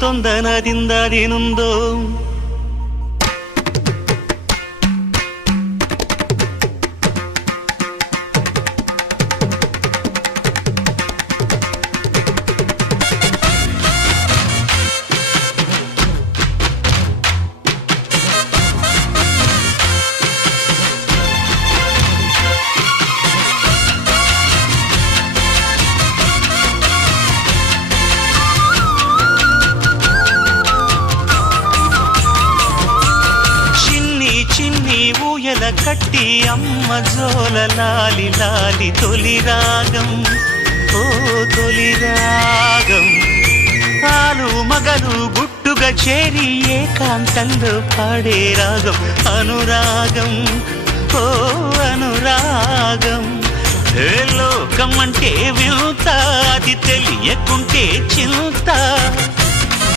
ತೊಂದನದಿಂದದೇನುಂದೋ ఊయల కట్టి అమ్మ జోల లాలి లాలి తొలి రాగం ఓ తొలి రాగం ఆలు మగలు గుట్టుగా చేరి ఏకాంతంలో పాడే రాగం అనురాగం ఓ అనురాగం ఏ లోకం అంటే వింత అది తెలియకుంటే చింత